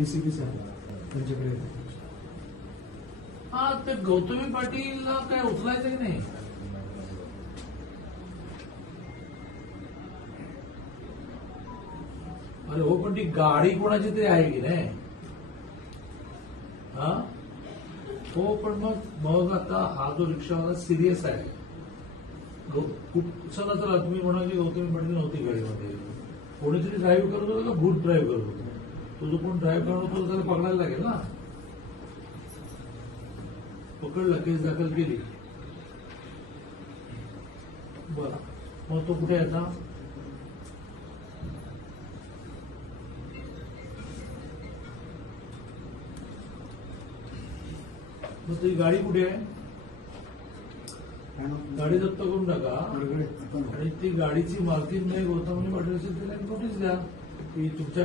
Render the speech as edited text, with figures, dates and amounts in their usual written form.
DCP साहेब त्यांच्याकडे. हा, ते गौतमी पाटीलला काय उचलायचं की नाही? अरे हो, पण ती गाडी कोणाची तरी आहे की नाही? हा हो, पण मग आता हा जो रिक्षावाला सिरियस आहे. चला चला, तुम्ही म्हणाल की गौतमी पाटील नव्हती गाडीमध्ये, कोणीतरी ड्राईव्ह करत होतं का भूत ड्राईव्ह करत होतं? तो जो कोण ड्राईव्ह करत होता त्याला पकडायला लागेल ना. पकडला, केस दाखल केली. बरं, मग तो कुठे आहे आता? मग ती गाडी कुठे आहे? गाडी जप्त करून टाका आणि ती गाडीची मालकीन नाही गौतमी पाटील असेल त्याला नोटीस द्या की तुमच्या